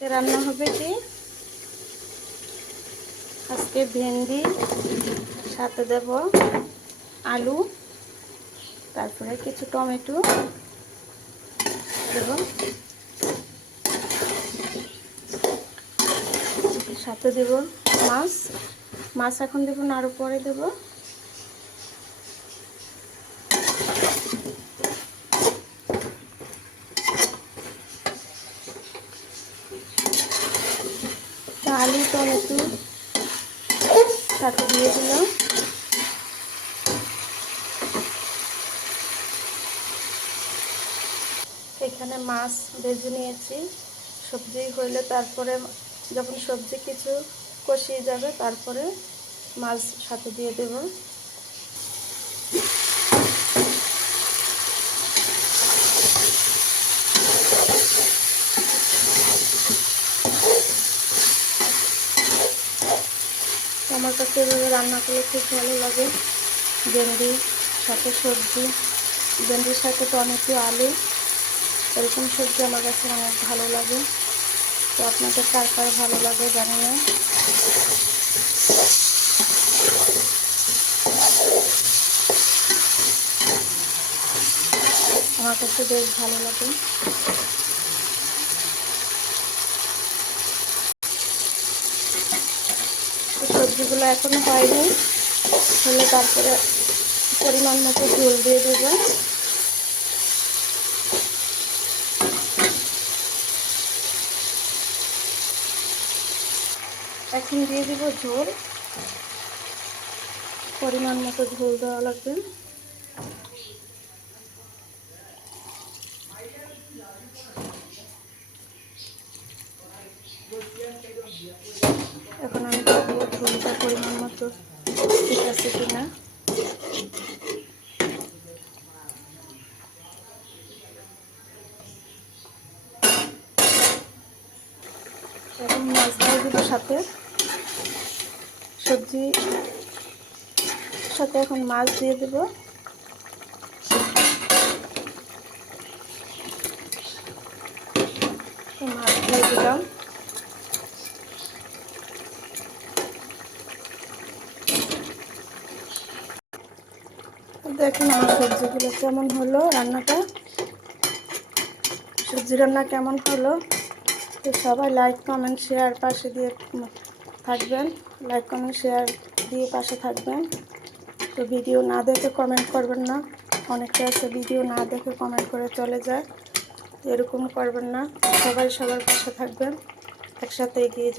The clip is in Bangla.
রান্না হবে কি? আজকে ভেন্ডি, সাথে দেব আলু, তারপরে কিছু টমেটো দেব। সাথে দেব মাছ। মাছ এখন দেবো না, আরও পরে দেবো। আলু টমেটো সাথে দিয়ে দিলাম এখানে মাছ ভেজে নিয়েছি। সবজি হইলে তারপরে যখন সবজি কিছু কষিয়ে যাবে, তারপরে মাছ সাথে দিয়ে দেব। আমার কাছে এভাবে রান্না করলে খুব ভালো লাগে। ভেন্ডি সাথে সবজি, ভেন্ডির সাথে টমেটো, আলু, এরকম সবজি আমার কাছে অনেক ভালো লাগে। তো আপনাদের কার কার ভালো লাগে জানি না আমার কাছে বেশ ভালো লাগে তো সবজিগুলো এখনও হয়নি। হলে তারপরে পরিমাণ মতো ঝোল দিয়ে দেবো। এখন দিয়ে দিব ঝোল। পরিমাণ মতো ঝোল দেওয়া লাগবে। এখন মতো ঠিক আছে কিনা এখন মাছ দিয়ে দিব সাথে। সবজি সাথে এখন মাছ দিয়ে দেব। মাছ দিয়ে দিলাম। দেখুন আমার সবজিগুলো কেমন হলো রান্নাটা। সবজি রান্না কেমন হলো? তো সবাই লাইক কমেন্ট শেয়ার পাশে দিয়ে থাকবেন। লাইক কমেন্ট শেয়ার দিয়ে পাশে থাকবেন। তো ভিডিও না দেখে কমেন্ট করবেন না। অনেকে আছে ভিডিও না দেখে কমেন্ট করে চলে যায়। এরকম করবেন না। সবাই সবার পাশে থাকবেন। একসাথে এগিয়ে যাবেন